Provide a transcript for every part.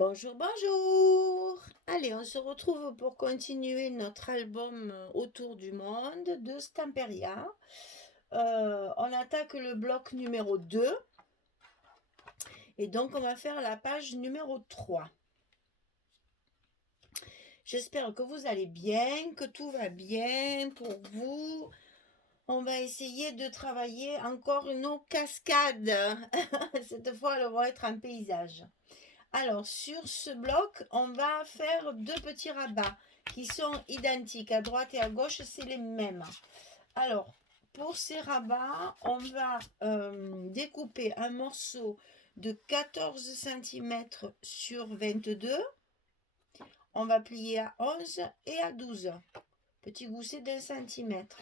Bonjour, bonjour. Allez, on se retrouve pour continuer notre album autour du monde de Stamperia. On attaque le bloc numéro 2 et donc on va faire la page numéro 3. J'espère que vous allez bien, que tout va bien pour vous. On va essayer de travailler encore nos cascades. Cette fois, elles vont être en paysage. Alors, sur ce bloc, on va faire deux petits rabats qui sont identiques. À droite et à gauche, c'est les mêmes. Alors, pour ces rabats, on va découper un morceau de 14 cm sur 22. On va plier à 11 et à 12. Petit gousset d'un centimètre.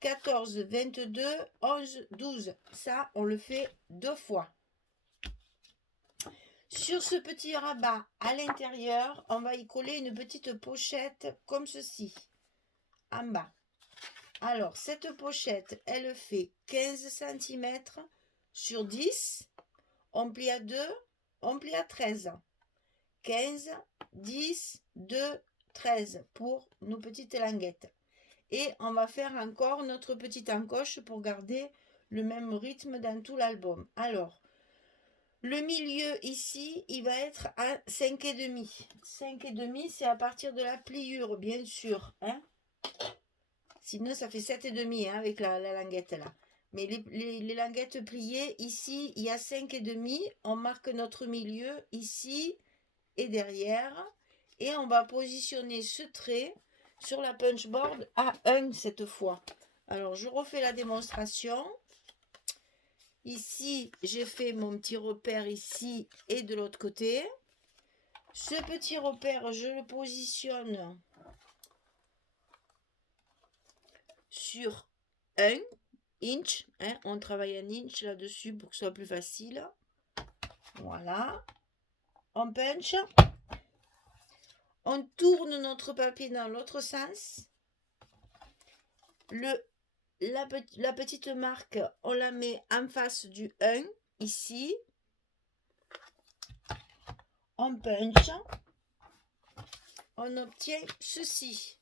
14, 22, 11, 12. Ça, on le fait deux fois. Sur ce petit rabat à l'intérieur, on va y coller une petite pochette comme ceci, en bas. Alors, cette pochette, elle fait 15 cm sur 10. On plie à 2, on plie à 13. 15, 10, 2, 13 pour nos petites languettes. Et on va faire encore notre petite encoche pour garder le même rythme dans tout l'album. Alors, le milieu ici, il va être à 5,5. 5,5, c'est à partir de la pliure, bien sûr. Hein, sinon, ça fait 7,5 hein, avec la languette là. Mais les languettes pliées, ici, il y a 5,5. On marque notre milieu ici et derrière. Et on va positionner ce trait sur la punchboard à 1 cette fois. Alors, je refais la démonstration. Ici, j'ai fait mon petit repère ici et de l'autre côté. Ce petit repère, je le positionne sur 1 inch. Hein, on travaille un inch là-dessus pour que ce soit plus facile. Voilà. On punch. On tourne notre papier dans l'autre sens. La petite marque, on la met en face du 1, ici. On punch. On obtient ceci.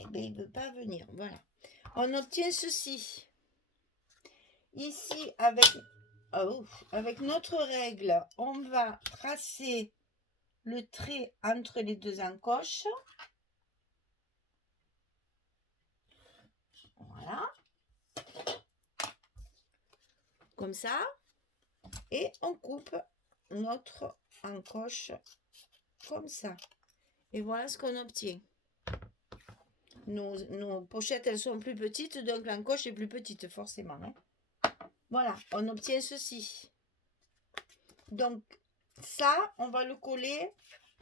Eh bien, il ne veut pas venir. Voilà. On obtient ceci. Ici, avec notre règle, on va tracer le trait entre les deux encoches. Voilà. Comme ça. Et on coupe notre encoche comme ça. Et voilà ce qu'on obtient. Nos pochettes, elles sont plus petites, donc l'encoche est plus petite, forcément. Hein. Voilà, on obtient ceci. Donc, ça, on va le coller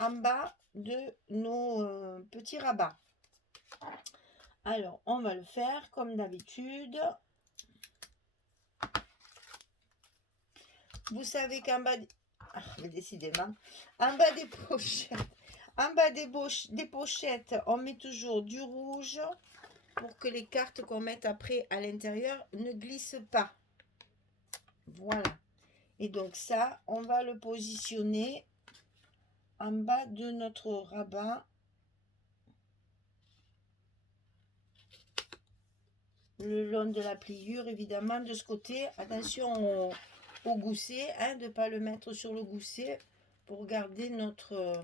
en bas de nos petits rabats. Alors, on va le faire comme d'habitude. Vous savez qu'en bas... mais décidément. En bas des pochettes, des pochettes, on met toujours du rouge pour que les cartes qu'on met après à l'intérieur ne glissent pas. Voilà. Et donc ça, on va le positionner en bas de notre rabat. Le long de la pliure, évidemment, de ce côté. Attention au gousset, hein, de ne pas le mettre sur le gousset pour garder notre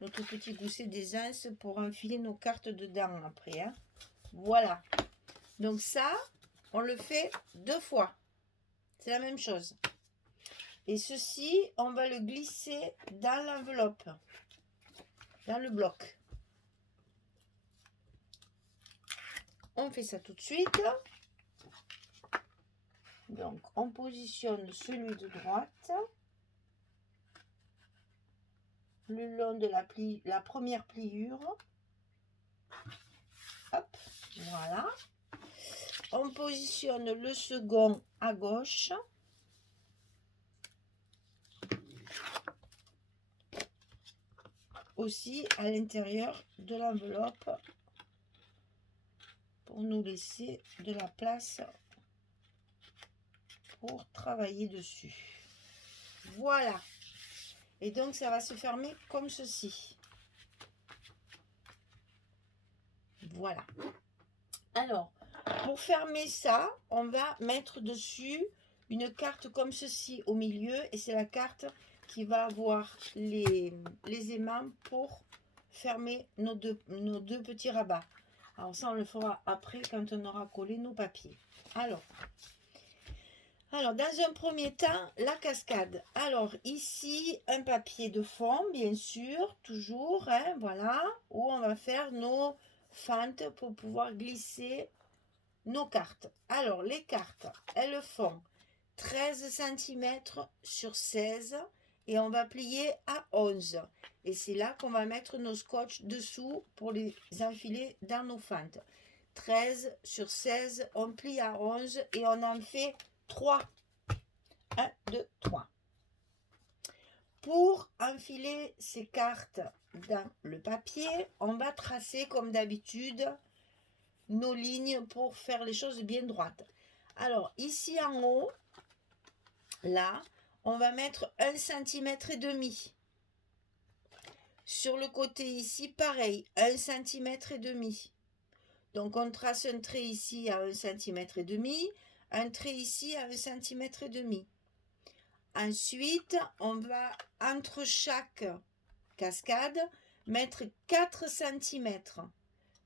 petit gousset d'aisance pour enfiler nos cartes dedans après. Hein. Voilà. Donc ça, on le fait deux fois. C'est la même chose. Et ceci, on va le glisser dans l'enveloppe, dans le bloc. On fait ça tout de suite. Donc, on positionne celui de droite le long de la première pliure. Hop, voilà. On positionne le second à gauche. Aussi à l'intérieur de l'enveloppe pour nous laisser de la place pour travailler dessus. Voilà. Et donc, ça va se fermer comme ceci. Voilà. Alors, pour fermer ça, on va mettre dessus une carte comme ceci au milieu. Et c'est la carte qui va avoir les aimants pour fermer nos deux petits rabats. Alors ça, on le fera après quand on aura collé nos papiers. Alors, dans un premier temps, la cascade. Alors, ici, un papier de fond, bien sûr, toujours, hein, voilà, où on va faire nos fentes pour pouvoir glisser nos cartes. Alors, les cartes, elles font 13 cm sur 16 et on va plier à 11. Et c'est là qu'on va mettre nos scotch dessous pour les enfiler dans nos fentes. 13 sur 16, on plie à 11 et on en fait 3. 1, 2, 3. Pour enfiler ces cartes dans le papier, on va tracer comme d'habitude nos lignes pour faire les choses bien droites. Alors ici en haut, là, on va mettre 1,5 cm. Sur le côté ici, pareil, 1,5 cm. Donc on trace un trait ici à 1,5 cm, un trait ici à 1,5 cm. Ensuite, on va entre chaque cascade mettre 4 cm.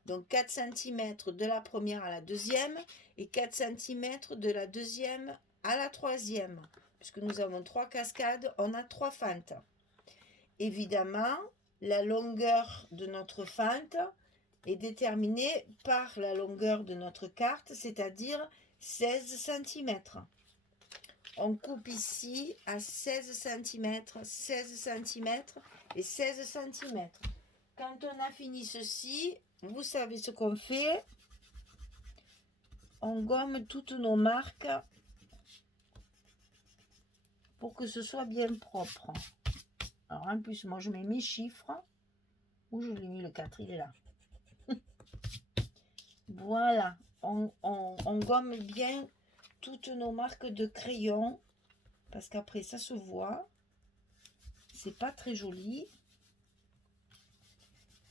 Donc 4 cm de la première à la deuxième et 4 cm de la deuxième à la troisième. Puisque nous avons 3 cascades, on a 3 fentes. Évidemment, la longueur de notre fente est déterminée par la longueur de notre carte, c'est-à-dire 16 cm. On coupe ici à 16 cm, 16 cm et 16 cm. Quand on a fini ceci, vous savez ce qu'on fait. On gomme toutes nos marques pour que ce soit bien propre. Alors en plus, moi je mets mes chiffres. Où je l'ai mis le 4, il est là. Voilà, on gomme bien toutes nos marques de crayon parce qu'après ça se voit. C'est pas très joli.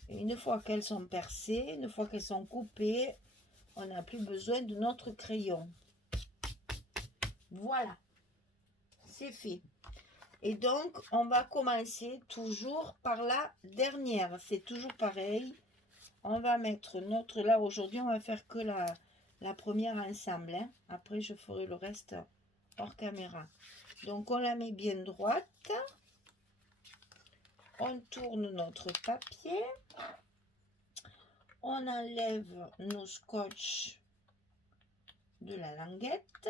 Et une fois qu'elles sont percées, une fois qu'elles sont coupées, on n'a plus besoin de notre crayon. Voilà, c'est fait. Et donc, on va commencer toujours par la dernière. C'est toujours pareil. On va mettre notre... Là, aujourd'hui, on va faire que la première ensemble. Hein. Après, je ferai le reste hors caméra. Donc, on la met bien droite. On tourne notre papier. On enlève nos scotch de la languette.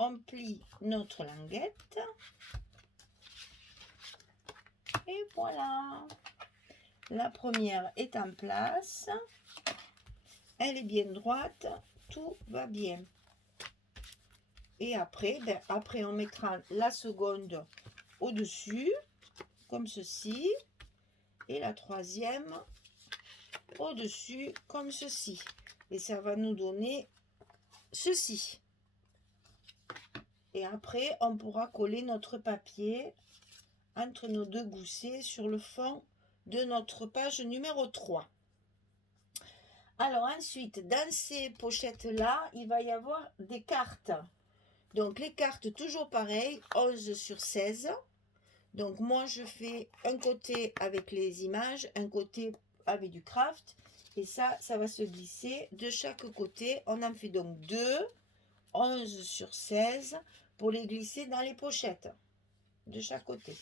On plie notre languette. Et voilà. La première est en place. Elle est bien droite. Tout va bien. Et après, après on mettra la seconde au-dessus, comme ceci. Et la troisième au-dessus, comme ceci. Et ça va nous donner ceci. Et après, on pourra coller notre papier entre nos deux goussets sur le fond de notre page numéro 3. Alors ensuite, dans ces pochettes-là, il va y avoir des cartes. Donc les cartes, toujours pareil, 11 sur 16. Donc moi, je fais un côté avec les images, un côté avec du craft. Et ça va se glisser de chaque côté. On en fait donc 2, 11 sur 16 pour les glisser dans les pochettes de chaque côté.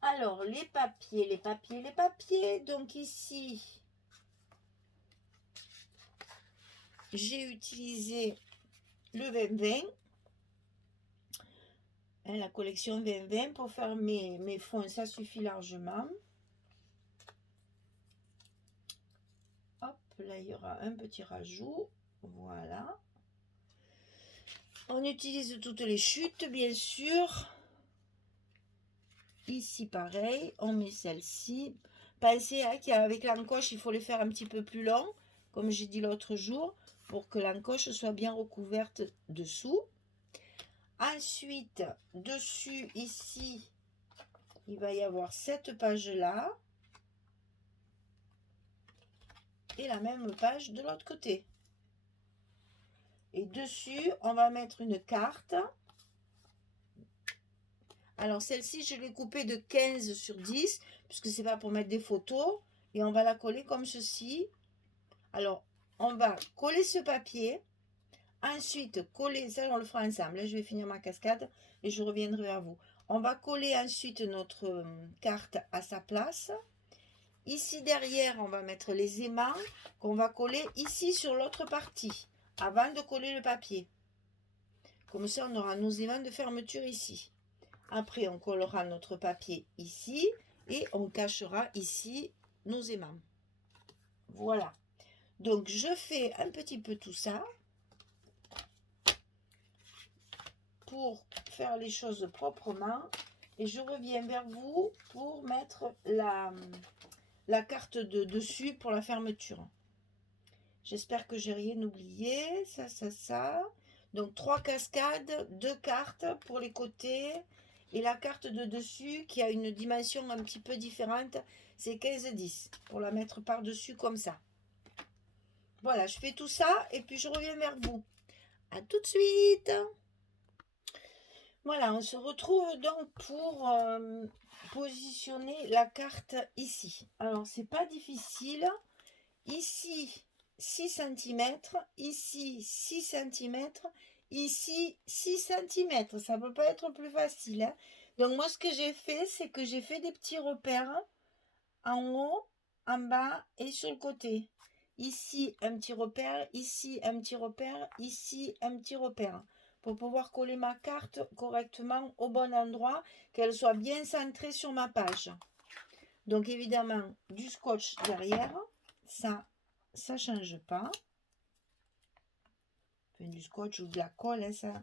Alors, les papiers. Donc ici, j'ai utilisé le 20-20, la collection 20-20 pour faire mes fonds, ça suffit largement. Hop, là il y aura un petit rajout, voilà. On utilise toutes les chutes, bien sûr. Ici, pareil, on met celle-ci. Pensez qu'avec l'encoche, il faut les faire un petit peu plus long, comme j'ai dit l'autre jour, pour que l'encoche soit bien recouverte dessous. Ensuite, dessus, ici, il va y avoir cette page-là. Et la même page de l'autre côté. Et dessus, on va mettre une carte. Alors, celle-ci, je l'ai coupée de 15 sur 10, puisque c'est pas pour mettre des photos. Et on va la coller comme ceci. Alors, on va coller ce papier. Ensuite, coller, ça on le fera ensemble. Là, je vais finir ma cascade et je reviendrai vers vous. On va coller ensuite notre carte à sa place. Ici derrière, on va mettre les aimants qu'on va coller ici sur l'autre partie, avant de coller le papier. Comme ça, on aura nos aimants de fermeture ici. Après, on collera notre papier ici et on cachera ici nos aimants. Voilà. Donc, je fais un petit peu tout ça pour faire les choses proprement. Et je reviens vers vous pour mettre la carte de dessus pour la fermeture. J'espère que j'ai rien oublié. Ça. Donc 3 cascades, 2 cartes pour les côtés. Et la carte de dessus qui a une dimension un petit peu différente. C'est 15-10 pour la mettre par-dessus comme ça. Voilà, je fais tout ça et puis je reviens vers vous. À tout de suite. Voilà, on se retrouve donc pour positionner la carte ici. Alors, c'est pas difficile. Ici, 6 cm. Ici, 6 cm. Ici, 6 cm. Ça ne peut pas être plus facile. Hein. Donc, moi, ce que j'ai fait, c'est que j'ai fait des petits repères en haut, en bas et sur le côté. Ici, un petit repère. Ici, un petit repère. Ici, un petit repère. Pour pouvoir coller ma carte correctement au bon endroit, qu'elle soit bien centrée sur ma page. Donc évidemment, du scotch derrière, ça change pas. Enfin, du scotch ou de la colle, hein, ça,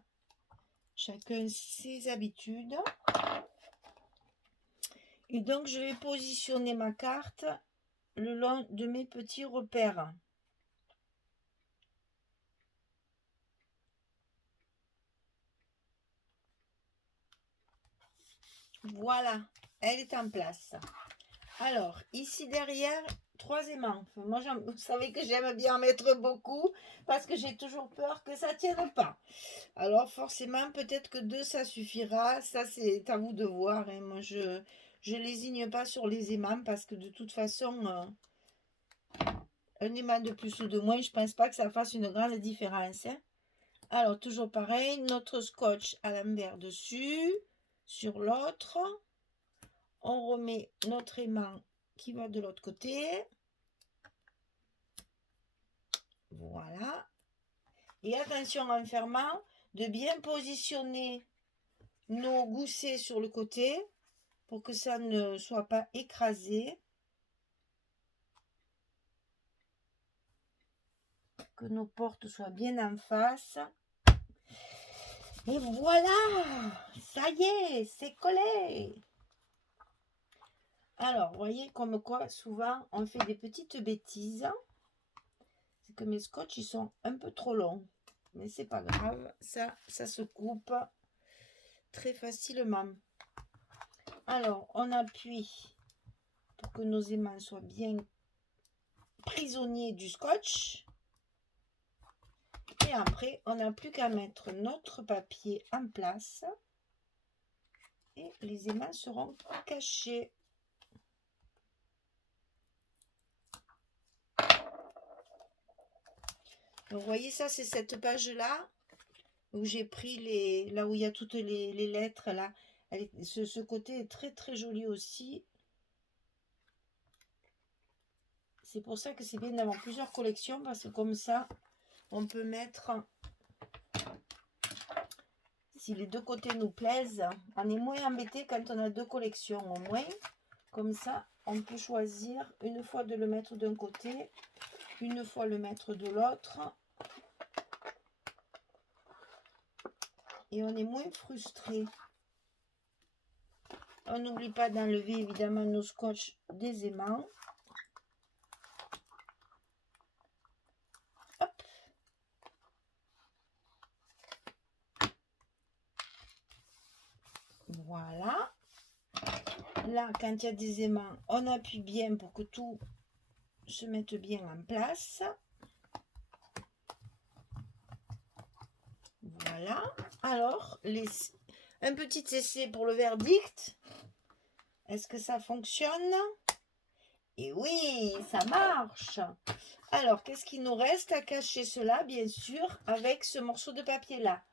chacun ses habitudes. Et donc je vais positionner ma carte le long de mes petits repères. Voilà, elle est en place. Alors, ici derrière, 3 aimants. Moi, vous savez que j'aime bien en mettre beaucoup parce que j'ai toujours peur que ça ne tienne pas. Alors, forcément, peut-être que 2, ça suffira. Ça, c'est à vous de voir. Hein. Moi, je lésigne pas sur les aimants parce que de toute façon, un aimant de plus ou de moins, je pense pas que ça fasse une grande différence. Hein. Alors, toujours pareil, notre scotch à l'envers dessus, sur l'autre. On remet notre aimant qui va de l'autre côté. Voilà. Et attention en fermant, de bien positionner nos goussets sur le côté pour que ça ne soit pas écrasé. Que nos portes soient bien en face. Et voilà, ça y est, c'est collé. Alors, vous voyez comme quoi, souvent, on fait des petites bêtises. C'est que mes scotch, ils sont un peu trop longs. Mais c'est pas grave, ça se coupe très facilement. Alors, on appuie pour que nos aimants soient bien prisonniers du scotch. Et après, on n'a plus qu'à mettre notre papier en place. Et les aimants seront cachés. Donc, vous voyez, ça, c'est cette page-là où j'ai pris là où il y a toutes les lettres. Là. Ce côté est très, très joli aussi. C'est pour ça que c'est bien d'avoir plusieurs collections parce que comme ça, on peut mettre, si les deux côtés nous plaisent, on est moins embêté quand on a 2 collections au moins. Comme ça, on peut choisir une fois de le mettre d'un côté, une fois le mettre de l'autre. Et on est moins frustré. On n'oublie pas d'enlever évidemment nos scotch des aimants. Hop. Voilà. Là, quand il y a des aimants, on appuie bien pour que tout se mette bien en place. Voilà. Alors, un petit essai pour le verdict. Est-ce que ça fonctionne? Et oui, ça marche. Alors, qu'est-ce qu'il nous reste à cacher cela? Bien sûr, avec ce morceau de papier-là.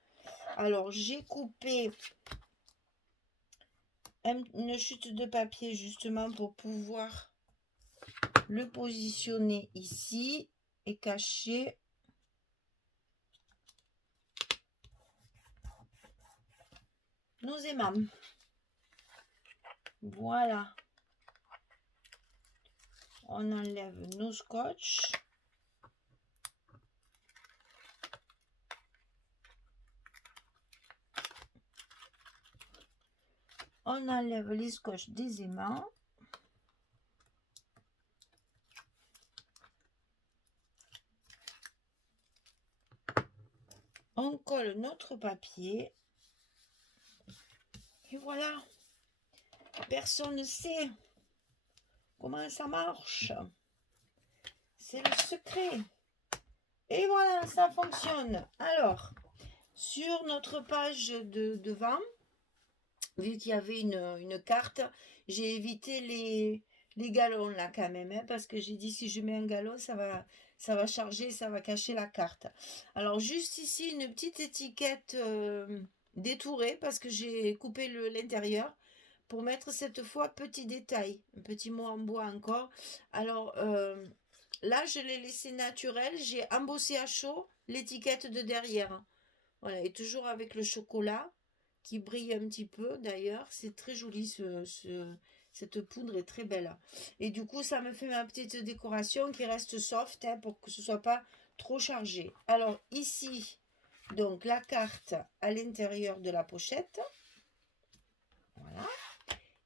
Alors, j'ai coupé une chute de papier justement pour pouvoir le positionner ici et cacher nos aimants. Voilà. On enlève nos scotch. On enlève les scotch des aimants. On colle notre papier. Et voilà. Personne ne sait comment ça marche. C'est le secret. Et voilà, ça fonctionne. Alors, sur notre page de devant, vu qu'il y avait une carte, j'ai évité les galons là quand même, hein, parce que j'ai dit si je mets un galon, ça va charger, ça va cacher la carte. Alors juste ici, une petite étiquette détourée, parce que j'ai coupé l'intérieur, pour mettre cette fois petit détail, un petit mot en bois encore. Alors là, je l'ai laissé naturel, j'ai embossé à chaud l'étiquette de derrière. Voilà, et toujours avec le chocolat qui brille un petit peu d'ailleurs. C'est très joli, cette poudre est très belle. Et du coup, ça me fait ma petite décoration qui reste soft, hein, pour que ce soit pas trop chargé. Alors ici, donc la carte à l'intérieur de la pochette. Voilà.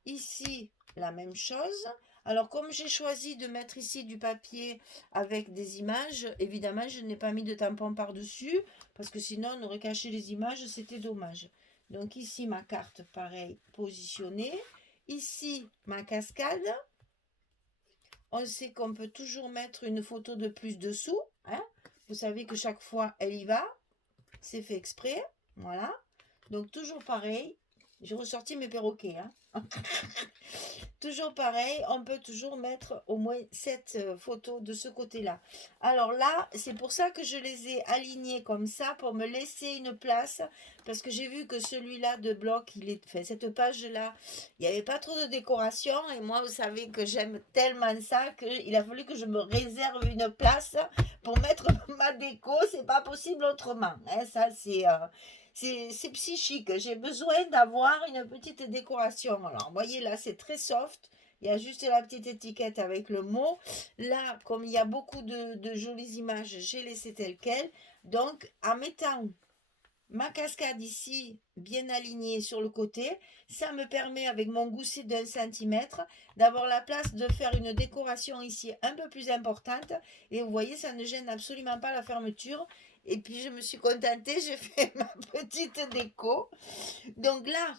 Ici, la même chose. Alors, comme j'ai choisi de mettre ici du papier avec des images, évidemment, je n'ai pas mis de tampon par-dessus, parce que sinon, on aurait caché les images, c'était dommage. Donc, ici, ma carte, pareil, positionnée. Ici, ma cascade. On sait qu'on peut toujours mettre une photo de plus dessous, hein. Vous savez que chaque fois, elle y va. C'est fait exprès. Voilà. Donc, toujours pareil. J'ai ressorti mes perroquets, hein. Toujours pareil, on peut toujours mettre au moins 7 photos de ce côté-là. Alors là, c'est pour ça que je les ai alignés comme ça, pour me laisser une place, parce que j'ai vu que celui-là de bloc, cette page-là, il n'y avait pas trop de décoration, et moi, vous savez que j'aime tellement ça, qu'il a fallu que je me réserve une place pour mettre ma déco, c'est pas possible autrement, hein. Ça, c'est psychique. J'ai besoin d'avoir une petite décoration. Alors, vous voyez, là, c'est très soft. Il y a juste la petite étiquette avec le mot. Là, comme il y a beaucoup de jolies images, j'ai laissé tel quel. Donc, en mettant ma cascade ici, bien alignée sur le côté, ça me permet, avec mon gousset d'1 centimètre, d'avoir la place de faire une décoration ici un peu plus importante. Et vous voyez, ça ne gêne absolument pas la fermeture. Et puis, je me suis contentée, j'ai fait ma petite déco. Donc là,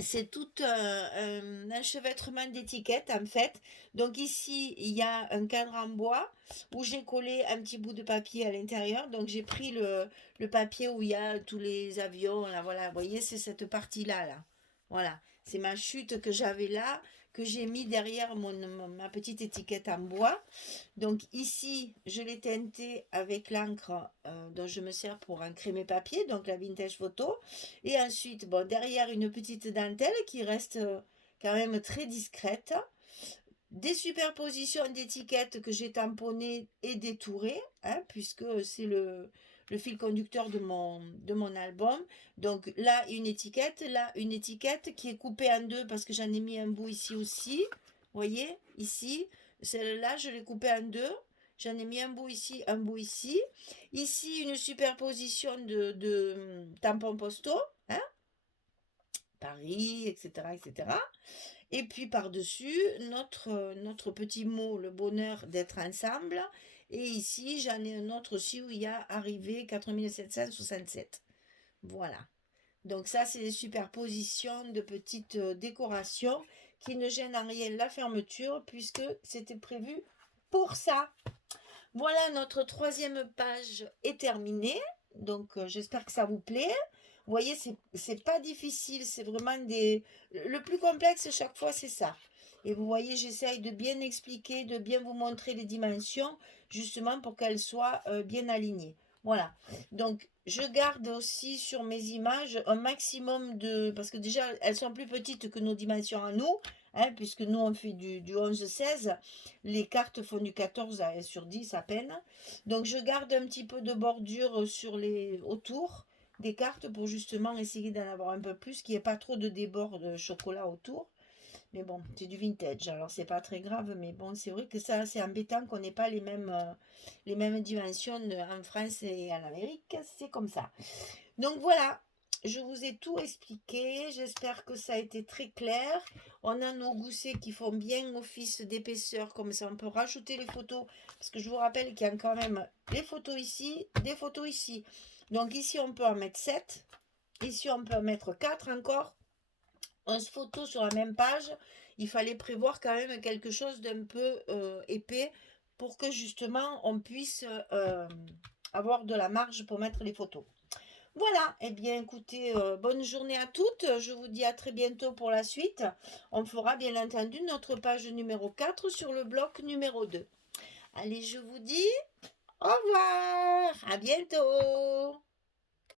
c'est tout un enchevêtrement d'étiquettes en fait. Donc ici, il y a un cadre en bois où j'ai collé un petit bout de papier à l'intérieur. Donc j'ai pris le papier où il y a tous les avions. Là, voilà, vous voyez, c'est cette partie-là. Là. Voilà, c'est ma chute que j'avais là, que j'ai mis derrière ma petite étiquette en bois. Donc ici, je l'ai teinté avec l'encre dont je me sers pour ancrer mes papiers, donc la Vintage Photo. Et ensuite, bon, derrière une petite dentelle qui reste quand même très discrète. Des superpositions d'étiquettes que j'ai tamponnées et détourées, hein, puisque c'est le fil conducteur de mon album. Donc là, une étiquette, là, une étiquette qui est coupée en deux parce que j'en ai mis un bout ici aussi. Vous voyez, ici. Celle-là, je l'ai coupée en deux. J'en ai mis un bout ici, un bout ici. Ici, une superposition de tampons postaux, hein, Paris, etc., etc. Et puis par-dessus, notre petit mot, le bonheur d'être ensemble. Et ici, j'en ai un autre aussi où il y a arrivé 4767. Voilà. Donc ça, c'est des superpositions de petites décorations qui ne gênent en rien la fermeture puisque c'était prévu pour ça. Voilà, notre troisième page est terminée. Donc j'espère que ça vous plaît. Vous voyez, c'est pas difficile, c'est vraiment des... Le plus complexe chaque fois, c'est ça. Et vous voyez, j'essaye de bien expliquer, de bien vous montrer les dimensions, justement pour qu'elles soient bien alignées. Voilà. Donc, je garde aussi sur mes images un maximum de... Parce que déjà, elles sont plus petites que nos dimensions à nous, hein, puisque nous, on fait du 11-16. Les cartes font du 14 sur 10 à peine. Donc, je garde un petit peu de bordure sur les autour des cartes pour justement essayer d'en avoir un peu plus, qu'il n'y ait pas trop de débord de chocolat autour. Mais bon, c'est du vintage, alors c'est pas très grave, mais bon, c'est vrai que ça, c'est embêtant qu'on n'ait pas les mêmes dimensions en France et en Amérique, c'est comme ça. Donc voilà, je vous ai tout expliqué, j'espère que ça a été très clair. On a nos goussets qui font bien office d'épaisseur, comme ça on peut rajouter les photos, parce que je vous rappelle qu'il y a quand même des photos ici, des photos ici. Donc ici on peut en mettre 7, ici on peut en mettre 4 encore. 11 photos sur la même page, il fallait prévoir quand même quelque chose d'un peu épais pour que justement on puisse avoir de la marge pour mettre les photos. Voilà, eh bien écoutez, bonne journée à toutes, je vous dis à très bientôt pour la suite. On fera bien entendu notre page numéro 4 sur le bloc numéro 2. Allez, je vous dis au revoir, à bientôt.